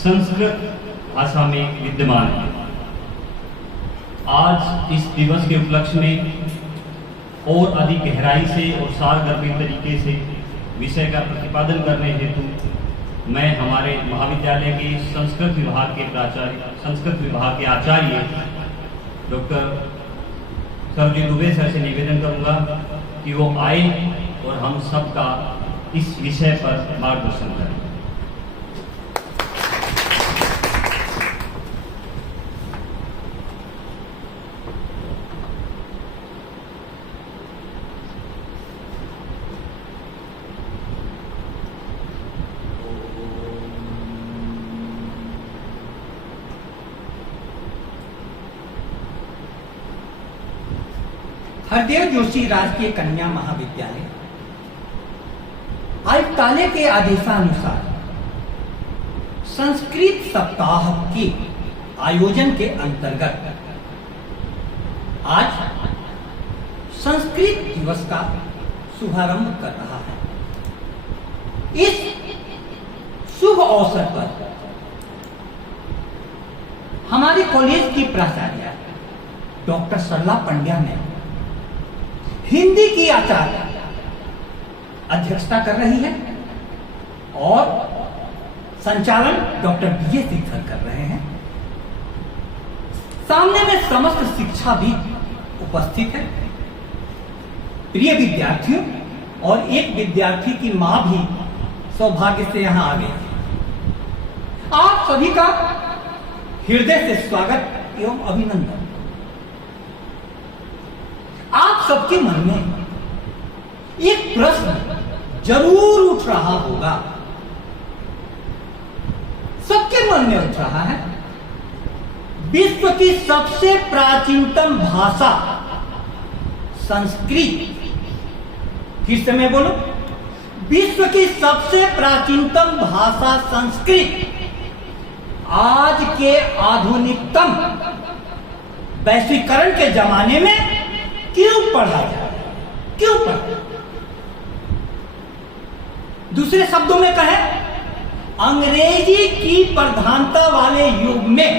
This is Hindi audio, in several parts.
संस्कृत भाषा में विद्यमान है। आज इस दिवस के उपलक्ष्य में और अधिक गहराई से और सारगर्भित तरीके से विषय का प्रतिपादन करने हेतु मैं हमारे महाविद्यालय के संस्कृत विभाग के आचार्य डॉक्टर सरजी दुबे सर से निवेदन करूंगा कि वो आए और हम सबका इस विषय पर मार्गदर्शन करें। हरदेव जोशी राजकीय कन्या महाविद्यालय आयुक्तालय के आदेशानुसार संस्कृत सप्ताह के आयोजन के अंतर्गत आज संस्कृत दिवस का शुभारंभ कर रहा है। इस शुभ अवसर पर हमारे कॉलेज की प्राचार्य डॉक्टर सरला पंड्या ने हिंदी की आचार्य अध्यक्षता कर रही है और संचालन डॉक्टर बीए शिखर कर रहे हैं। सामने में समस्त शिक्षा भी उपस्थित है। प्रिय विद्यार्थियों और एक विद्यार्थी की मां भी सौभाग्य से यहां आ गई। आप सभी का हृदय से स्वागत एवं अभिनंदन। आप सबके मन में एक प्रश्न जरूर उठ रहा होगा, सबके मन में उठ रहा है। विश्व की सबसे प्राचीनतम भाषा संस्कृत, फिर से मैं बोलूं, विश्व की सबसे प्राचीनतम भाषा संस्कृत आज के आधुनिकतम वैश्वीकरण के जमाने में क्यों पढ़ा जा रहा है? क्यों पढ़ा? दूसरे शब्दों में कहें, अंग्रेजी की प्रधानता वाले युग में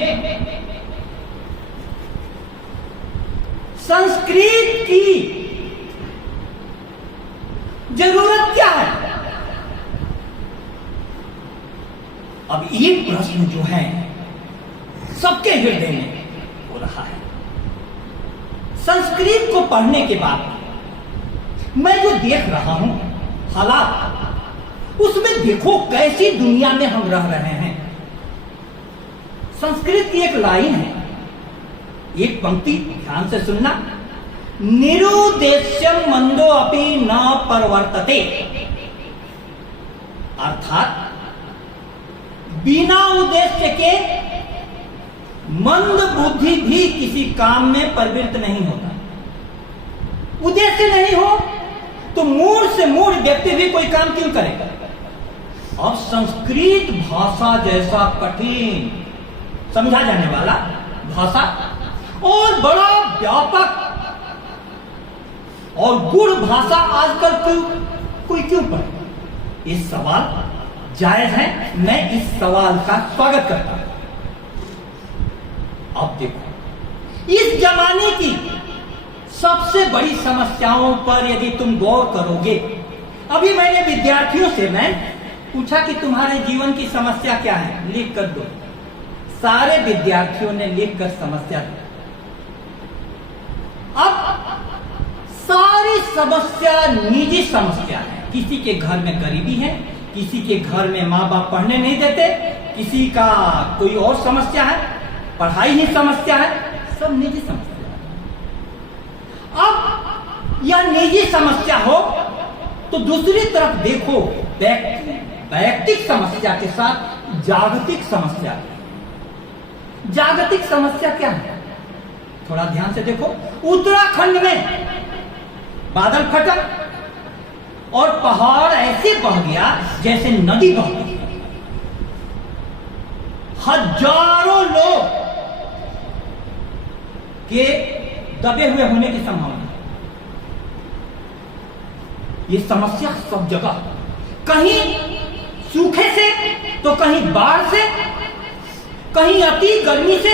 संस्कृत की जरूरत क्या है? अब ये प्रश्न जो है सबके हृदय में हो रहा है। संस्कृत को पढ़ने के बाद मैं जो देख रहा हूं हालात, उसमें देखो कैसी दुनिया में हम रह रहे हैं। संस्कृत की एक लाइन है, एक पंक्ति ध्यान से सुनना, निरुद्देश्यम मंदो अपि न परवर्तते, अर्थात बिना उद्देश्य के मंद बुद्धि भी किसी काम में प्रवृत्त नहीं होता। उद्देश्य नहीं हो तो मूड से मूड व्यक्ति भी कोई काम क्यों करेगा? अब संस्कृत भाषा जैसा कठिन, समझा जाने वाला भाषा और बड़ा व्यापक और गुण भाषा आजकल कोई क्यों पढ़े? इस सवाल जायज है, मैं इस सवाल का स्वागत करता हूं। अब देखो, इस जमाने की सबसे बड़ी समस्याओं पर यदि तुम गौर करोगे, अभी मैंने विद्यार्थियों से मैं पूछा कि तुम्हारे जीवन की समस्या क्या है, लिख कर दो। सारे विद्यार्थियों ने लिखकर समस्या दी। अब सारी समस्या निजी समस्या है। किसी के घर में गरीबी है, किसी के घर में माँ बाप पढ़ने नहीं देते, किसी का कोई और समस्या है, पढ़ाई ही समस्या है, सब निजी समस्या है। अब यह निजी समस्या हो तो दूसरी तरफ देखो, वैयक्तिक समस्या के साथ जागतिक समस्या। जागतिक समस्या क्या है? थोड़ा ध्यान से देखो। उत्तराखंड में बादल फटा और पहाड़ ऐसे बह गया जैसे नदी बह गई। हजारों लोग के दबे हुए होने की संभावना। ये समस्या सब जगह, कहीं सूखे से तो कहीं बाढ़ से कहीं अति गर्मी से,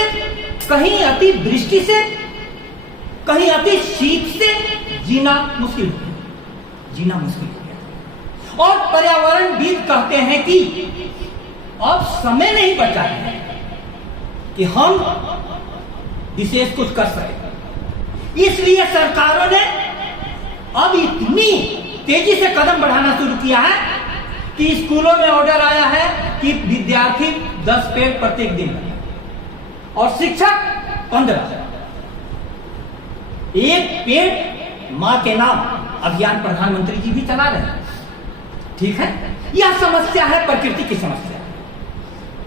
कहीं अति वृष्टि से, कहीं अति शीत से जीना मुश्किल हो गया, जीना मुश्किल हो गया। और पर्यावरणविद कहते हैं कि अब समय नहीं बचा है कि हम विशेष कुछ कर सके। इसलिए सरकारों ने अब इतनी तेजी से कदम बढ़ाना शुरू किया है कि स्कूलों में ऑर्डर आया है कि विद्यार्थी 10 पेड़ प्रत्येक दिन लगाएं और शिक्षक 15। एक पेड़ मां के नाम अभियान प्रधानमंत्री जी भी चला रहे हैं। ठीक है, यह समस्या है प्रकृति की समस्या,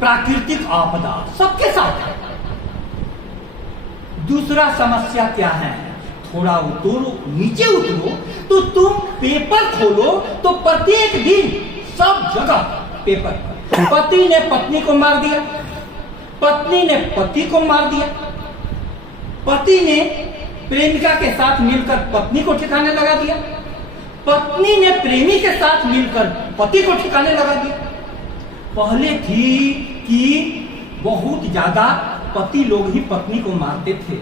प्राकृतिक आपदा सबके साथ है। दूसरा समस्या क्या है, थोड़ा उतरो, नीचे उतरो तो तुम पेपर खोलो तो प्रत्येक दिन सब जगह पेपर। पति ने पत्नी को मार दिया, पत्नी ने पति को मार दिया, पति ने प्रेमिका के साथ मिलकर पत्नी को ठिकाने लगा दिया, पत्नी ने प्रेमी के साथ मिलकर पति को ठिकाने लगा दिया। पहले थी कि बहुत ज्यादा पति लोग ही पत्नी को मारते थे,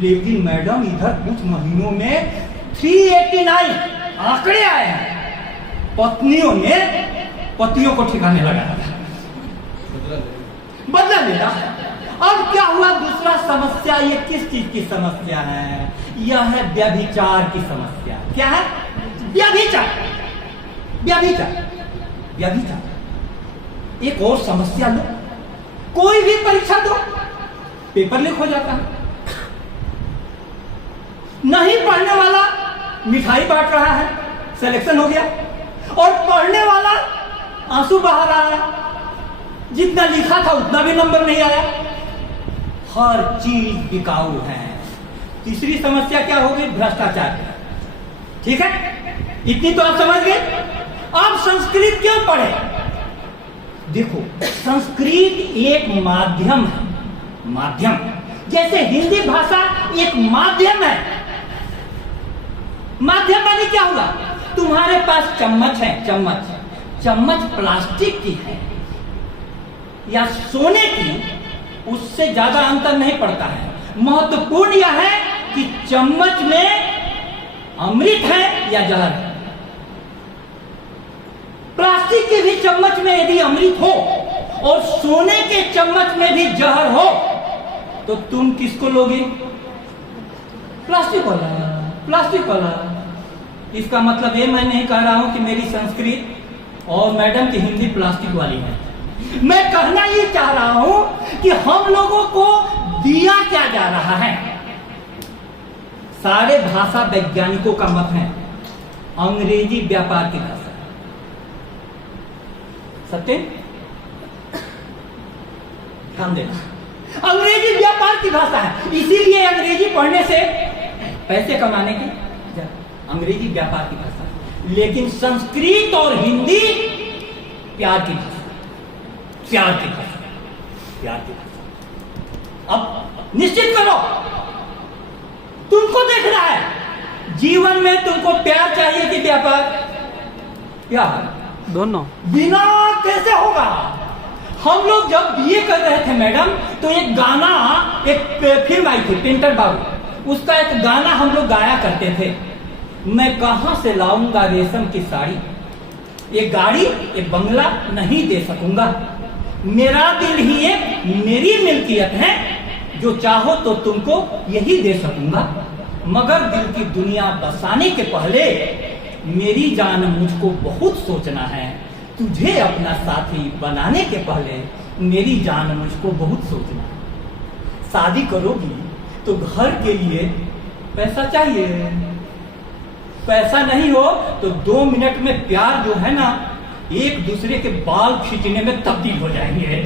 लेकिन मैडम इधर कुछ महीनों में 389 आंकड़े आए हैं, पत्नियों ने पतियों को ठिकाने लगा दिया, बदला लेना। अब क्या हुआ, दूसरा समस्या, ये किस चीज की समस्या है, यह है व्यभिचार की समस्या। क्या है, व्यभिचार, व्यभिचार, व्यभिचार। एक और समस्या लो, कोई भी परीक्षा दो पेपर लीक हो जाता है, नहीं पढ़ने वाला मिठाई बांट रहा है, सिलेक्शन हो गया, और पढ़ने वाला आंसू बहा रहा है, जितना लिखा था उतना भी नंबर नहीं आया। हर चीज बिकाऊ है। तीसरी समस्या क्या होगी, भ्रष्टाचार। ठीक है, इतनी तो आप समझ गए। अब संस्कृत क्यों पढ़े, देखो संस्कृत एक माध्यम है, माध्यम जैसे हिंदी भाषा एक माध्यम है। माध्यम माने क्या हुआ, तुम्हारे पास चम्मच है, चम्मच प्लास्टिक की है या सोने की, उससे ज्यादा अंतर नहीं पड़ता है। महत्वपूर्ण यह है कि चम्मच में अमृत है या जहर है। प्लास्टिक के भी चम्मच में यदि अमृत हो और सोने के चम्मच में भी जहर हो तो तुम किसको लोगे, प्लास्टिक वाला, प्लास्टिक वाला। इसका मतलब ये मैं नहीं कह रहा हूं कि मेरी संस्कृत और मैडम की हिंदी प्लास्टिक वाली है। मैं कहना ये चाह रहा हूं कि हम लोगों को दिया क्या जा रहा है। सारे भाषा वैज्ञानिकों का मत है अंग्रेजी व्यापार की भाषा। सत्य, ध्यान देना, अंग्रेजी व्यापार की भाषा है, इसीलिए अंग्रेजी पढ़ने से पैसे कमाने की, अंग्रेजी व्यापार की भाषा। लेकिन संस्कृत और हिंदी प्यार की भाषा, प्यार की भाषा, प्यार की भाषा। अब निश्चित करो, तुमको देखना है जीवन में तुमको प्यार चाहिए कि व्यापार, प्यार दोनों। बिना कैसे होगा। हम लोग जब बीए कर रहे थे मैडम, तो एक गाना, एक फिल्म आई थी पेंटर बाबू, उसका एक गाना हम लोग गाया करते थे, मैं कहां से लाऊंगा रेशम की साड़ी, ये गाड़ी ये बंगला नहीं दे सकूंगा, मेरा दिल ही एक मेरी मिल्कियत है, जो चाहो तो तुमको यही दे सकूंगा, मगर दिल की दुनिया बसाने के पहले मेरी जान मुझको बहुत सोचना है, तुझे अपना साथी बनाने के पहले मेरी जान मुझको बहुत सोचना है। शादी करोगी तो घर के लिए पैसा चाहिए, पैसा नहीं हो तो 2 मिनट में प्यार जो है ना, एक दूसरे के बाल खींचने में तब्दील हो जाएंगे।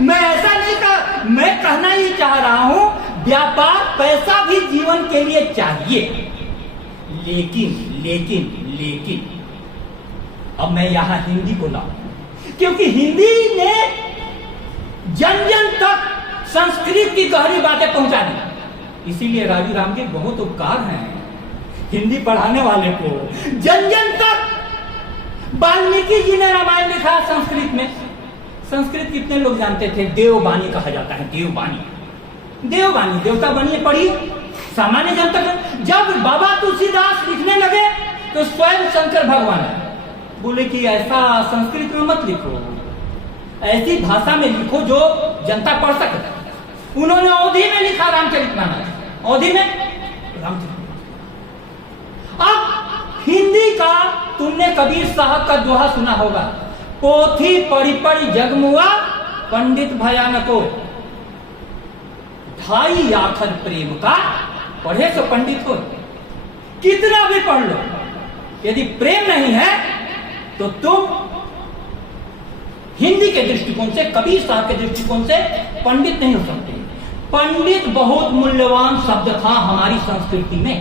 मैं ऐसा नहीं कहा, मैं कहना ही चाह रहा हूं व्यापार पैसा भी जीवन के लिए चाहिए, लेकिन लेकिन लेकिन अब मैं यहां हिंदी को लाऊं, क्योंकि हिंदी ने जन जन तक संस्कृत की गहरी बातें पहुंचा दी। इसीलिए राजू राम के बहुत उपकार हैं हिंदी पढ़ाने वाले को, जन जन तक। वाल्मीकि जी ने रामायण लिखा संस्कृत में, संस्कृत कितने लोग जानते थे? देववाणी कहा जाता है, देववाणी। देववाणी, देवता वाणी पढ़ी सामान्य जनता को। जब बाबा तुलसीदास लिखने लगे तो स्वयं शंकर भगवान बोले कि ऐसा संस्कृत में मत लिखो, ऐसी भाषा में लिखो जो जनता पढ़ सके। उन्होंने अवधी में लिखा रामचरितमानस, अवधी में रामचरित। अब हिंदी का तुमने कबीर साहब का दोहा सुना होगा, पोथी पढ़ी पढ़ी जगमुआ पंडित भयानको, ढाई आखर प्रेम का पढ़े तो पंडित हो। कितना भी पढ़ लो, यदि प्रेम नहीं है तो तुम हिंदी के दृष्टिकोण से, कबीर साहब के दृष्टिकोण से पंडित नहीं हो सकते। पंडित बहुत मूल्यवान शब्द था हमारी संस्कृति में।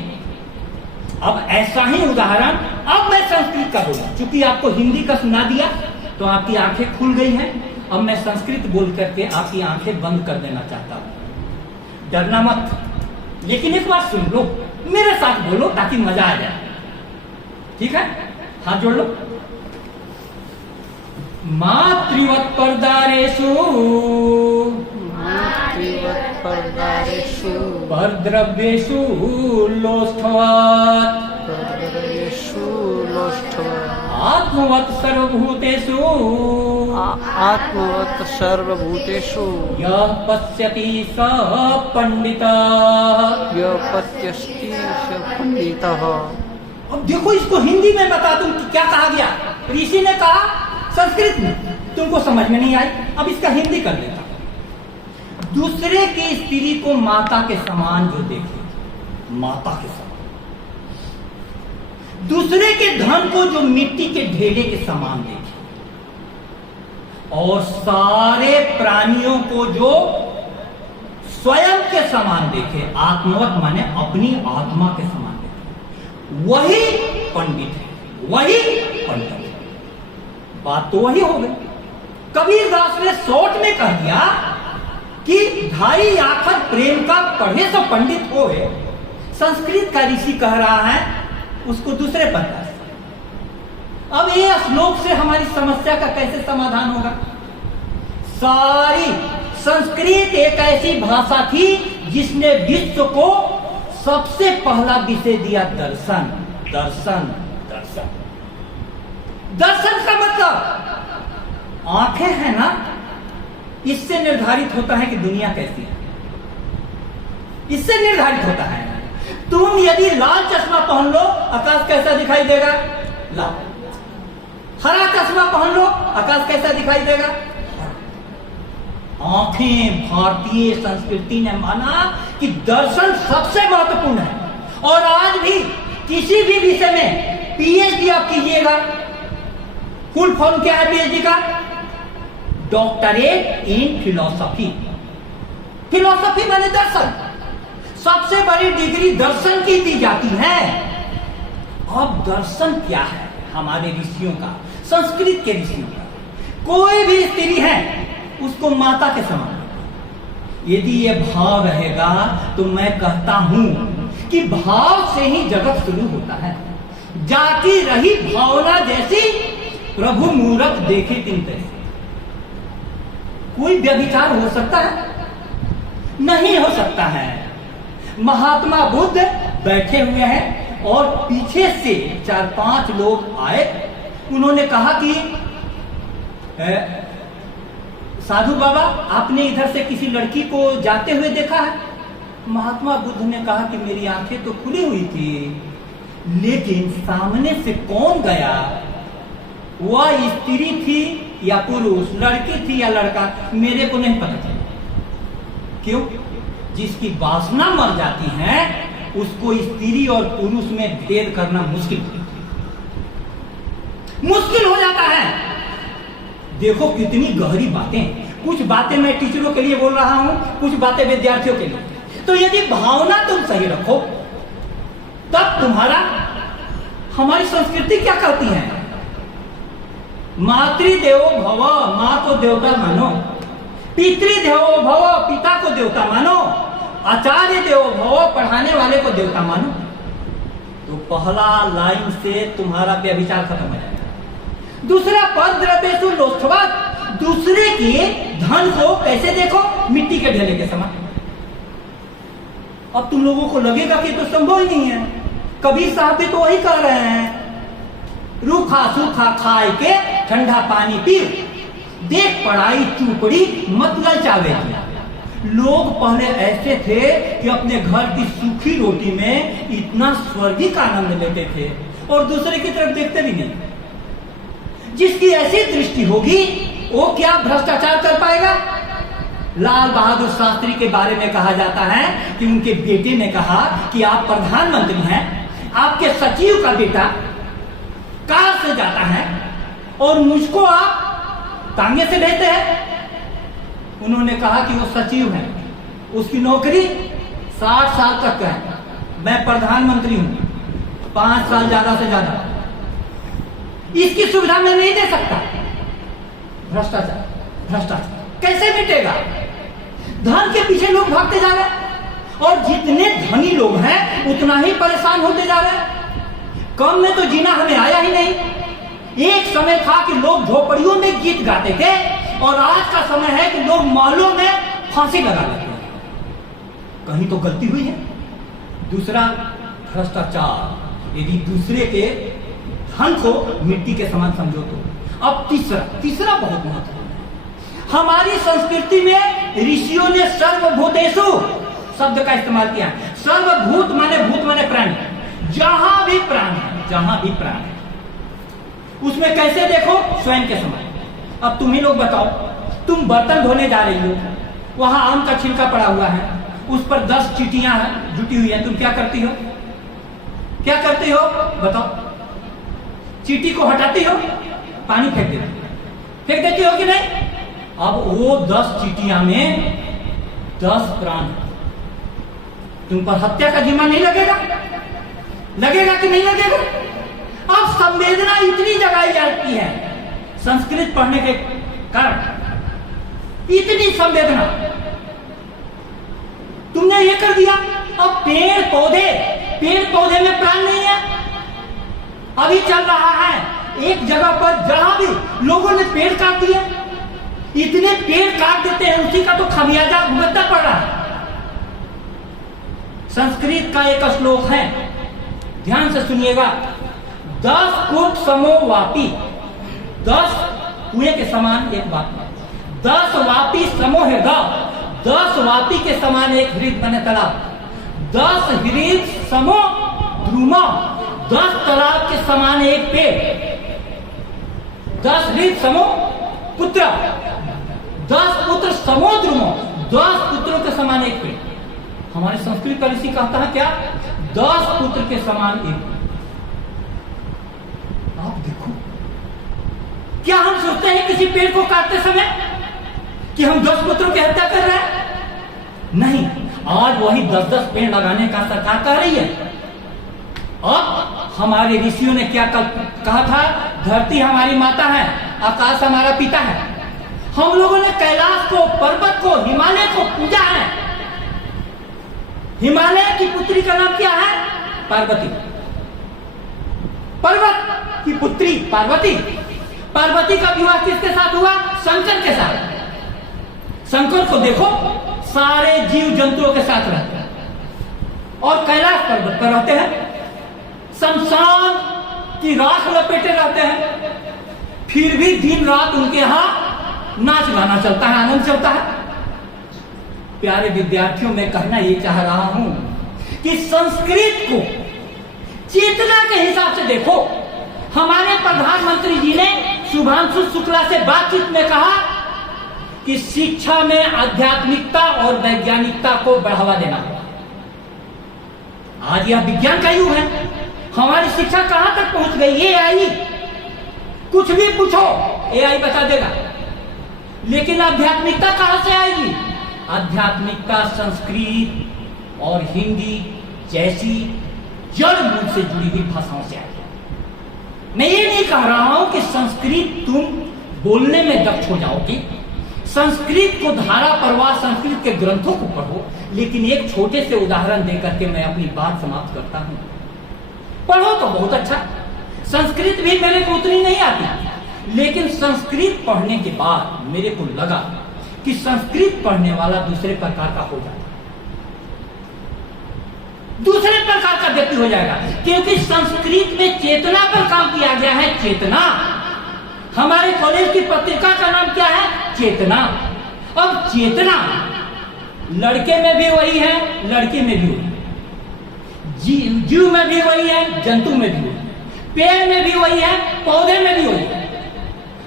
अब ऐसा ही उदाहरण अब मैं संस्कृत का बोला, चूंकि आपको हिंदी का सुना दिया तो आपकी आंखें खुल गई हैं। अब मैं संस्कृत बोल करके आपकी आंखें बंद कर देना चाहता हूं। डरना मत, लेकिन एक बात सुन लो, मेरे साथ बोलो ताकि मजा आ जाए। ठीक है, हाथ जोड़ लो। मातृवत् परदारेषु परद्रव्येषु लोष्ठवत् आत्मवत् सर्वभूतेषु यः पश्यति स पंडितः। अब देखो, इसको हिंदी में बता दूं कि क्या कहा गया। ऋषि ने कहा संस्कृत में, तुमको समझ में नहीं आई, अब इसका हिंदी कर देता। दूसरे की स्त्री को माता के समान जो देखे, माता के समान। दूसरे के धन को जो मिट्टी के ढेले के समान देखे, और सारे प्राणियों को जो स्वयं के समान देखे। आत्मवत माने अपनी आत्मा के समान देखे, वही पंडित है, वही पंडित है। बात तो वही हो गई। कबीरदास ने शॉर्ट में कह दिया कि ढाई आखर प्रेम का पढ़े तो पंडित हो। संस्कृत का ऋषि कह रहा है उसको दूसरे पता है। अब ये श्लोक से हमारी समस्या का कैसे समाधान होगा? सारी संस्कृत एक ऐसी भाषा थी जिसने विश्व को सबसे पहला विषय दिया दर्शन, दर्शन, दर्शन। दर्शन का मतलब आंखें हैं ना, इससे निर्धारित होता है कि दुनिया कैसी है। इससे निर्धारित होता है। तुम यदि लाल चश्मा पहन लो, आकाश कैसा दिखाई देगा? लाल। हरा चश्मा पहन लो, आकाश कैसा दिखाई देगा? आंखें, भारतीय संस्कृति ने माना कि दर्शन सबसे महत्वपूर्ण है। और आज भी किसी भी विषय में पीएचडी आप कीजिएगा, फुल फॉर्म क्या है पीएचडी का? Doctorate in philosophy. फिलॉसफी माने दर्शन। सबसे बड़ी डिग्री दर्शन की दी जाती है। अब दर्शन क्या है हमारे ऋषियों का, संस्कृत के ऋषियों का? कोई भी स्त्री है उसको माता के समान। यदि ये भाव रहेगा तो मैं कहता हूं कि भाव से ही जगत शुरू होता है। जाती रही भावना जैसी, प्रभु मूरत देखे तिन तैसी। कोई व्यभिचार हो सकता है? नहीं हो सकता है। महात्मा बुद्ध बैठे हुए हैं और पीछे से 4-5 लोग आए। उन्होंने कहा कि साधु बाबा, आपने इधर से किसी लड़की को जाते हुए देखा है? महात्मा बुद्ध ने कहा कि मेरी आंखें तो खुली हुई थी, लेकिन सामने से कौन गया, वह स्त्री थी या पुरुष, लड़की थी या लड़का, मेरे को नहीं पता चला। क्यों? जिसकी वासना मर जाती है उसको स्त्री और पुरुष में भेद करना मुश्किल हो जाता है। देखो कितनी गहरी बातें। कुछ बातें मैं टीचरों के लिए बोल रहा हूं, कुछ बातें विद्यार्थियों के लिए। तो यदि भावना तुम सही रखो तब तुम्हारा, हमारी संस्कृति क्या कहती है? मातृदेवो भव, माँ को देवता मानो। पितृदेवो भव, पिता को देवता मानो। आचार्य देवो भव, पढ़ाने वाले को देवता मानो। तो पहला लाइन से तुम्हारा व्यभिचार खत्म हो जाएगा। दूसरा, परद्रव्येषु लोष्ठवत्, दूसरे के धन को कैसे देखो, मिट्टी के ढेले के समान। अब तुम लोगों को लगेगा कि तो संभव ही नहीं है। कबीर साहब भी तो वही कह रहे हैं, रूखा सूखा खाए के ठंडा पानी पी, देख पढ़ाई चूपड़ी मत ललचावे। लोग पहले ऐसे थे कि अपने घर की सूखी रोटी में इतना स्वर्गिक आनंद लेते थे और दूसरे की तरफ देखते भी नहीं। जिसकी ऐसी दृष्टि होगी वो क्या भ्रष्टाचार कर पाएगा? लाल बहादुर शास्त्री के बारे में कहा जाता है कि उनके बेटे ने कहा कि आप प्रधानमंत्री हैं, आपके सचिव का बेटा कार से जाता है और मुझको आप तांगे से भेजते हैं। उन्होंने कहा कि वो सचिव है, उसकी नौकरी 60 साल तक है, मैं प्रधानमंत्री हूं 5 साल ज्यादा से ज्यादा, इसकी सुविधा मैं नहीं दे सकता। भ्रष्टाचार, भ्रष्टाचार कैसे मिटेगा? धन के पीछे लोग भागते जा रहे हैं और जितने धनी लोग हैं उतना ही परेशान होते जा रहे हैं। कम में तो जीना हमें आया ही नहीं। एक समय था कि लोग झोपड़ियों में गीत गाते थे और आज का समय है कि लोग महलों में फांसी लगा लेते हैं। कहीं तो गलती हुई है। दूसरा, भ्रष्टाचार। यदि दूसरे के धन को मिट्टी के समान समझो तो। अब तीसरा बहुत महत्वपूर्ण है। हमारी संस्कृति में ऋषियों ने सर्वभूतेषु शब्द का इस्तेमाल किया। सर्वभूत माने प्राणी। जहां भी प्राण है उसमें कैसे देखो, स्वयं के समान। अब तुम ही लोग बताओ, तुम बर्तन धोने जा रही हो, वहां आम का छिलका पड़ा हुआ है, उस पर 10 चींटियां जुटी हुई हैं, तुम क्या करती हो? क्या करती हो बताओ? चींटी को हटाती हो, पानी फेंक देती हो कि नहीं? अब वो 10 चींटियां में 10 प्राण, तुम पर हत्या का जिम्मा नहीं लगेगा? लगेगा कि नहीं लगेगा? अब संवेदना इतनी जगाई जाती है संस्कृत पढ़ने के कारण, इतनी संवेदना तुमने ये कर दिया। अब पेड़ पौधे में प्राण नहीं है। अभी चल रहा है एक जगह पर जहां भी लोगों ने पेड़ काट दिए, इतने पेड़ काट देते हैं, उसी का तो खमियाजा भुगतना पड़ रहा है। संस्कृत का एक श्लोक है, ध्यान से सुनिएगा। 10 फुट समोवापी, 10 कुएं के समान एक बात, 10 वापी समो है गांव, 10 वापी के समान एक हृद बने तालाब, 10 हृद समो द्रुमा, 10 तालाब के समान एक पेड़, 10 हृद समो पुत्र, 10 पुत्र समो द्रुमो, 10 पुत्रों के समान एक पेड़। हमारे संस्कृत का ऋषि कहता है क्या? 10 पुत्र के समान एक। आप देखो, क्या हम सोचते हैं किसी पेड़ को काटते समय कि हम 10 पुत्रों की हत्या कर रहे हैं? नहीं, आज वही 10-10 पेड़ लगाने का सरकार कह रही है। अब हमारे ऋषियों ने क्या कहा था? धरती हमारी माता है, आकाश हमारा पिता है। हम लोगों ने कैलाश को, पर्वत को, हिमालय को पूजा है। हिमालय की पुत्री का नाम क्या है? पार्वती। पर्वत की पुत्री पार्वती। पार्वती का विवाह किसके साथ हुआ? शंकर के साथ। शंकर को देखो, सारे जीव जंतुओं के साथ रहते हैं और कैलाश पर्वत पर रहते हैं, शमशान की राख लपेटे रहते हैं, फिर भी दिन रात उनके यहां नाच गाना चलता है, आनंद चलता है। प्यारे विद्यार्थियों, मैं कहना ये चाह रहा हूं कि संस्कृत को चेतना के हिसाब से देखो। हमारे प्रधानमंत्री जी ने शुभांशु शुक्ला से बातचीत में कहा कि शिक्षा में आध्यात्मिकता और वैज्ञानिकता को बढ़ावा देना। आज यह विज्ञान का युग है। हमारी शिक्षा कहां तक पहुंच गई? एआई, कुछ भी पूछो एआई बता देगा। लेकिन आध्यात्मिकता कहां से आएगी? आध्यात्मिकता संस्कृत और हिंदी जैसी जड़ मूल से जुड़ी हुई भाषाओं से आएगी। मैं ये नहीं कह रहा हूं कि संस्कृत तुम बोलने में दक्ष हो जाओगे, संस्कृत को धारा प्रवाह संस्कृत के ग्रंथों को पढ़ो, लेकिन एक छोटे से उदाहरण देकर के मैं अपनी बात समाप्त करता हूं। पढ़ो तो बहुत अच्छा, संस्कृत भी मेरे को उतनी नहीं आती, लेकिन संस्कृत पढ़ने के बाद मेरे को लगा कि संस्कृत पढ़ने वाला दूसरे प्रकार का हो जाता, दूसरे प्रकार का व्यक्ति हो जाएगा, क्योंकि संस्कृत में चेतना पर काम किया गया है। चेतना, हमारे कॉलेज की पत्रिका का नाम क्या है? चेतना। अब चेतना लड़के में भी वही है, लड़की में भी वही है, जीव में भी वही है, जंतु में भी वही है, पेड़ में भी वही है, पौधे में भी वही है।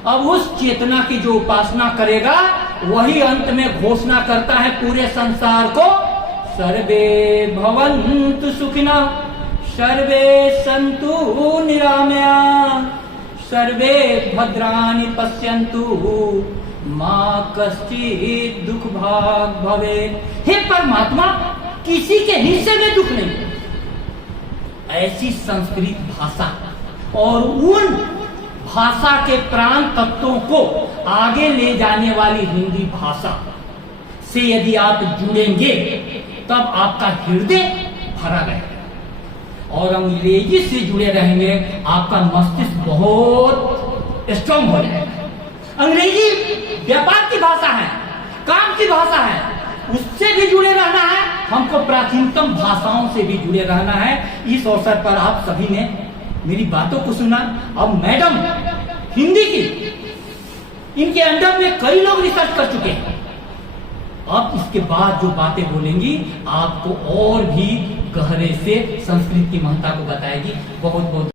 अब उस चेतना की जो उपासना करेगा वही अंत में घोषणा करता है पूरे संसार को, सर्वे भवन्तु सुखिनः, सर्वे सन्तु निरामया, सर्वे भद्राणि पश्यन्तु, मां कश्चित् दुख भाग भवेत्। हे परमात्मा, किसी के हिस्से में दुख नहीं। ऐसी संस्कृत भाषा और उन भाषा के प्राण तत्वों को आगे ले जाने वाली हिंदी भाषा से यदि आप जुड़ेंगे तब आपका हृदय भरा रहेगा, और अंग्रेजी से जुड़े रहेंगे आपका मस्तिष्क बहुत स्ट्रांग हो जाएगा। अंग्रेजी व्यापार की भाषा है, काम की भाषा है, उससे भी जुड़े रहना है, हमको प्राचीनतम भाषाओं से भी जुड़े रहना है। इस अवसर पर आप सभी ने मेरी बातों को सुना। अब मैडम हिंदी की, इनके अंडर में कई लोग रिसर्च कर चुके हैं। अब इसके बाद जो बातें बोलेंगी आपको और भी गहरे से संस्कृत की महत्ता को बताएगी। बहुत बहुत